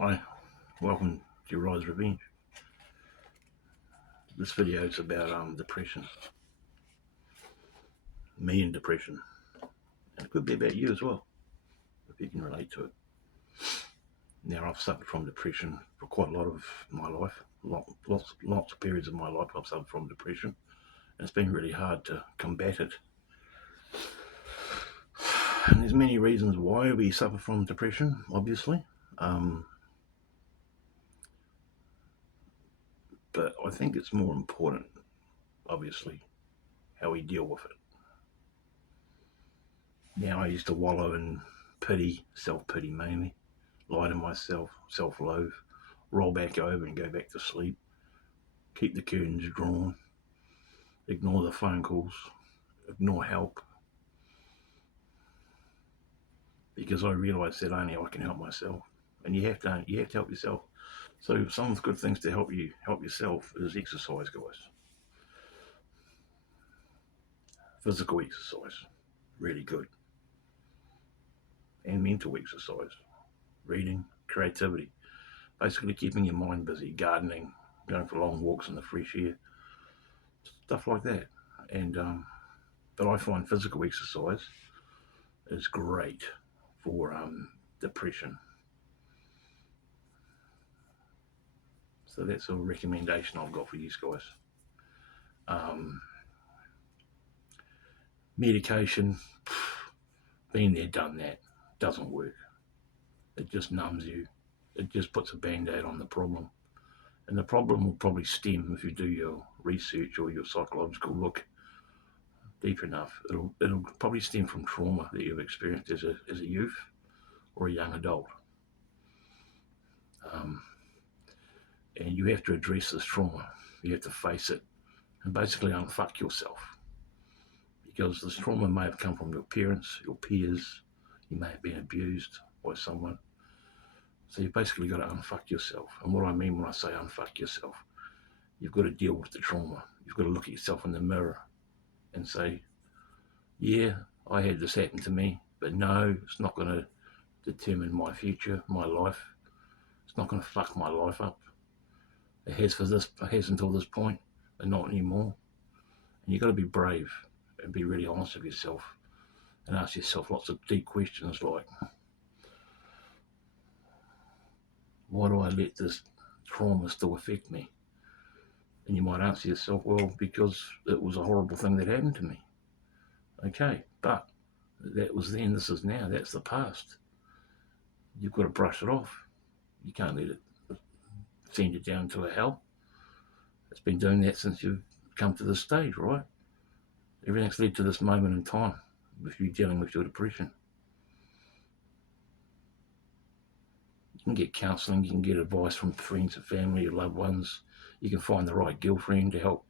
Hi, welcome to Rise Revenge. This video is about depression, me and depression, and it could be about you as well, if you can relate to it. Now, I've suffered from depression for quite a lot of my life, lots of periods of my life I've suffered from depression, and it's been really hard to combat it. And there's many reasons why we suffer from depression, obviously, but I think it's more important, obviously, how we deal with it. Now, I used to wallow in pity, self-pity mainly, lie to myself, self-loathe, roll back over and go back to sleep, keep the curtains drawn, ignore the phone calls, ignore help, because I realised that only I can help myself, and you have to help yourself. So some of the good things to help yourself is exercise, guys. Physical exercise, really good, and mental exercise, reading, creativity, basically keeping your mind busy, gardening, going for long walks in the fresh air, stuff like that. And but I find physical exercise is great for depression. So that's a recommendation I've got for you guys. Medication, been there, done that, doesn't work. It just numbs you. It just puts a band-aid on the problem. And the problem will probably stem, if you do your research or your psychological look deep enough, it'll probably stem from trauma that you've experienced as a youth or a young adult. And you have to address this trauma. You have to face it and basically unfuck yourself. Because this trauma may have come from your parents, your peers, you may have been abused by someone. So you've basically got to unfuck yourself. And what I mean when I say unfuck yourself, you've got to deal with the trauma. You've got to look at yourself in the mirror and say, yeah, I had this happen to me, but no, it's not going to determine my future, my life. It's not going to fuck my life up. It has until this point, but not anymore. And you've got to be brave and be really honest with yourself and ask yourself lots of deep questions like, why do I let this trauma still affect me? And you might answer yourself, well, because it was a horrible thing that happened to me. Okay, but that was then, this is now, that's the past. You've got to brush it off. You can't let it send you down to a hell. It's been doing that since you've come to this stage, right? Everything's led to this moment in time with you dealing with your depression. You can get counselling, you can get advice from friends and family, your loved ones. You can find the right girlfriend to help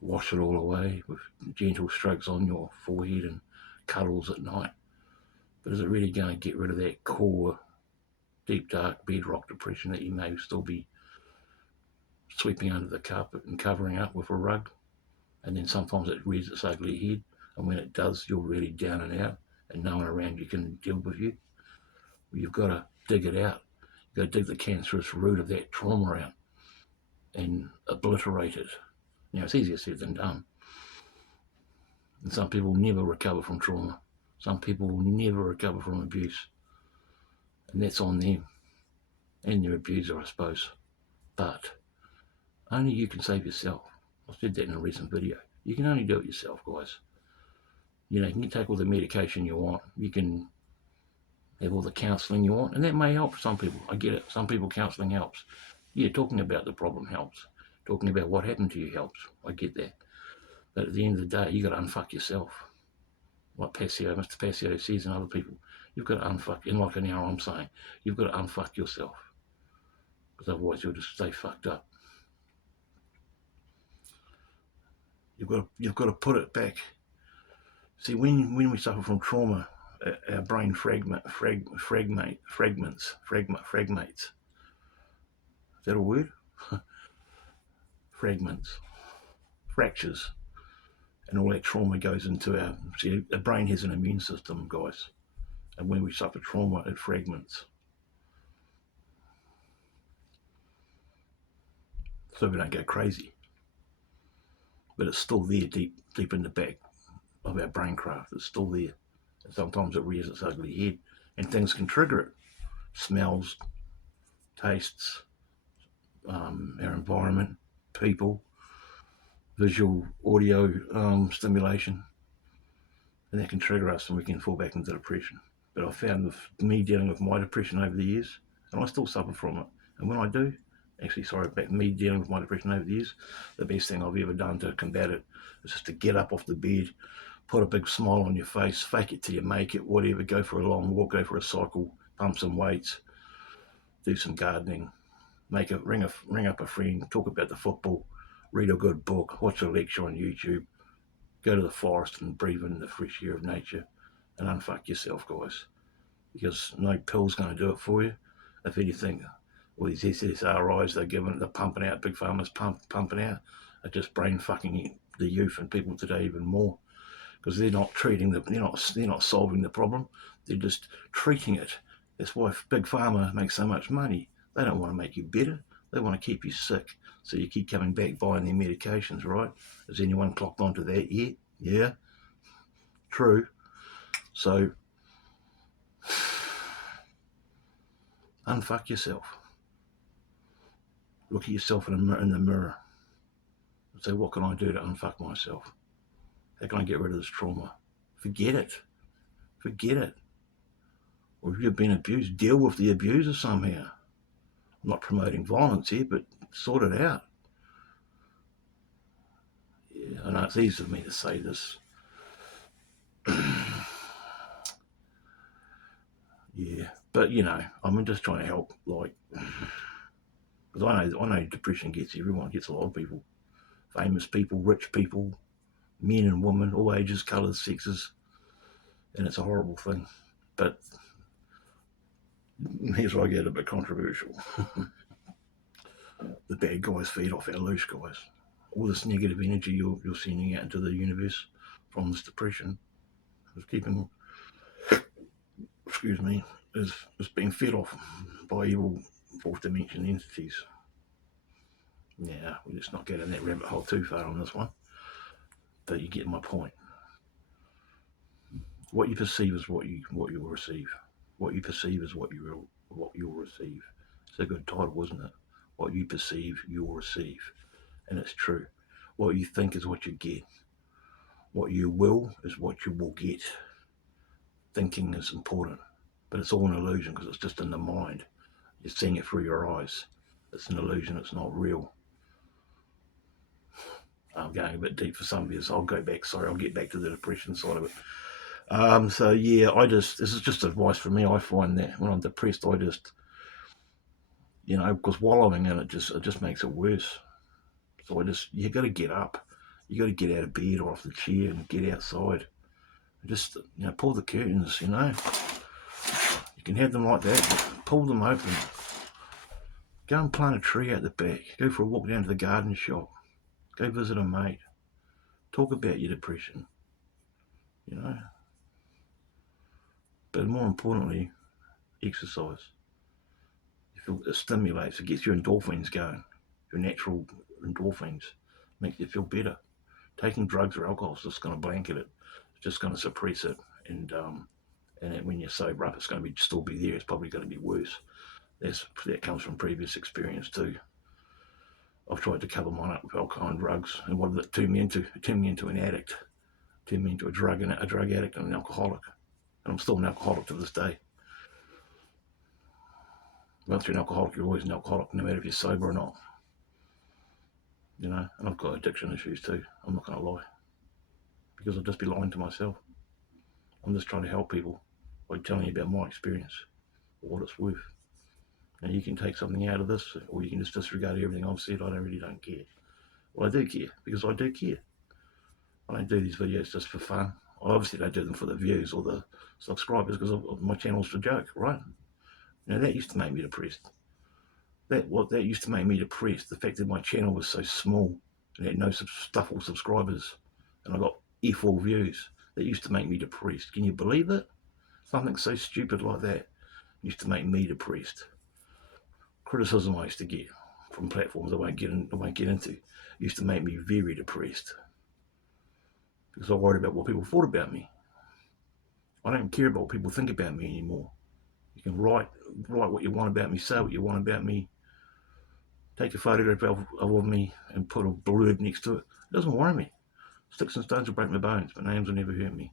wash it all away with gentle strokes on your forehead and cuddles at night. But is it really going to get rid of that core, deep, dark bedrock depression that you may still be sweeping under the carpet and covering up with a rug? And then sometimes it rears its ugly head, and when it does, you're really down and out, and no one around you can deal with you. You've got to dig it out. You've got to dig the cancerous root of that trauma out and obliterate it. Now, it's easier said than done. And some people never recover from trauma. Some people will never recover from abuse. And that's on them and their abuser, I suppose. But only you can save yourself. I said that in a recent video. You can only do it yourself, guys. You can take all the medication you want. You can have all the counselling you want, and that may help some people. I get it. Some people counselling helps. Yeah, talking about the problem helps. Talking about what happened to you helps. I get that. But at the end of the day, you got to unfuck yourself. Like Mr. Passio says and other people, you've got to unfuck, and like now I'm saying, you've got to unfuck yourself. Because otherwise you'll just stay fucked up. You've got to put it back. See, when we suffer from trauma, our brain fragments. Is that a word? Fragments, fractures, and all that trauma goes into our. See, the brain has an immune system, guys, and when we suffer trauma, it fragments. so we don't go crazy. But it's still there deep in the back of our braincraft. It's still there. And sometimes it rears its ugly head and things can trigger it. Smells, tastes, our environment, people, visual, audio stimulation, and that can trigger us and we can fall back into depression. But I found with me dealing with my depression over the years, and I still suffer from it, and when I do, me dealing with my depression over the years, the best thing I've ever done to combat it is just to get up off the bed, put a big smile on your face, fake it till you make it, whatever, go for a long walk, go for a cycle, pump some weights, do some gardening, ring up a friend, talk about the football, read a good book, watch a lecture on YouTube, go to the forest and breathe in the fresh air of nature and unfuck yourself, guys. Because no pill's going to do it for you. If anything, all these SSRIs they're pumping out, big pharma's pumping out, are just brain fucking the youth and people today even more. Because they're not they're not solving the problem. They're just treating it. That's why big pharma makes so much money. They don't want to make you better. They want to keep you sick. So you keep coming back buying their medications, right? Has anyone clocked onto that yet? Yeah, true. So unfuck yourself. Look at yourself in the mirror and say, what can I do to unfuck myself? How can I get rid of this trauma? Forget it. Forget it. Or if you've been abused, deal with the abuser somehow. I'm not promoting violence here, but sort it out. Yeah, I know it's easy for me to say this. Yeah, but I'm just trying to help, because I know depression gets everyone, gets a lot of people, famous people, rich people, men and women, all ages, colours, sexes, and it's a horrible thing. But here's where I get a bit controversial. The bad guys feed off our loose guys. All this negative energy you're sending out into the universe from this depression is keeping, is being fed off by evil fourth dimension entities. Yeah, we're just not getting that rabbit hole too far on this one, but you get my point. What you perceive is what you'll receive. What you perceive is what you'll receive. It's a good title, isn't it? What you perceive, you'll receive, and it's true. What you think is what you get. What you will is what you will get. Thinking is important, but it's all an illusion because it's just in the mind. You're seeing it through your eyes. It's an illusion. It's not real. I'm going a bit deep for some of you, so I'll get back to the depression side of it. So yeah, this is just advice for me. I find that when I'm depressed, I just, because wallowing in it just makes it worse. So you got to get up. You got to get out of bed or off the chair and get outside. Just, pull the curtains, You can have them like that. Pull them open. Go and plant a tree out the back. Go for a walk down to the garden shop. Go visit a mate. Talk about your depression. But more importantly, exercise. It stimulates. It gets your endorphins going. Your natural endorphins make you feel better. Taking drugs or alcohol is just going to blanket it. It's just going to suppress it. And when you're sober up, it's going to still be there. It's probably going to be worse. That comes from previous experience too. I've tried to cover mine up with alcohol and drugs, and what did it turn me into? It turned me into an addict. It turned me into a drug addict and an alcoholic. And I'm still an alcoholic to this day. Once you're an alcoholic, you're always an alcoholic, no matter if you're sober or not. And I've got addiction issues too. I'm not going to lie, because I'd just be lying to myself. I'm just trying to help people by telling you about my experience, or what it's worth. Now you can take something out of this, or you can just disregard everything I've said. I really don't care. Well, I do care, because I do care. I don't do these videos just for fun. I obviously don't do them for the views or the subscribers, because my channel's a joke, right? That used to make me depressed. That used to make me depressed. The fact that my channel was so small and had no stuff or subscribers, and I got F4 views. That used to make me depressed. Can you believe it? Something so stupid like that used to make me depressed. Criticism I used to get. from platforms I won't get into, used to make me very depressed because I worried about what people thought about me. I don't care about what people think about me anymore. You can write what you want about me, say what you want about me, take a photograph of me and put a blurb next to it. It doesn't worry me. Sticks and stones will break my bones, but names will never hurt me.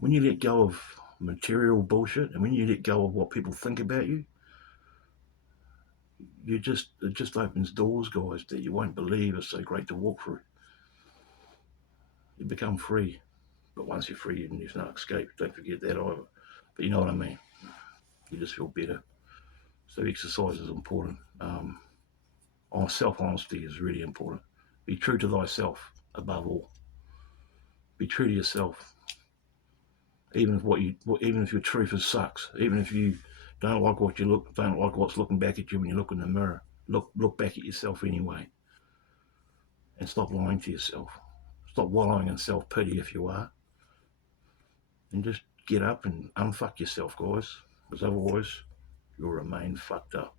When you let go of material bullshit and when you let go of what people think about you, it just opens doors, guys, that you won't believe are so great to walk through. You become free. But once you're free, there's no escape. Don't forget that either. But you know what I mean. You just feel better. So exercise is important. Self-honesty is really important. Be true to thyself above all. Be true to yourself. Even if your truth is sucks. Even if you don't like what's looking back at you when you look in the mirror. Look back at yourself anyway. And stop lying to yourself. Stop wallowing in self-pity if you are. And just get up and unfuck yourself, guys. Because otherwise, you'll remain fucked up.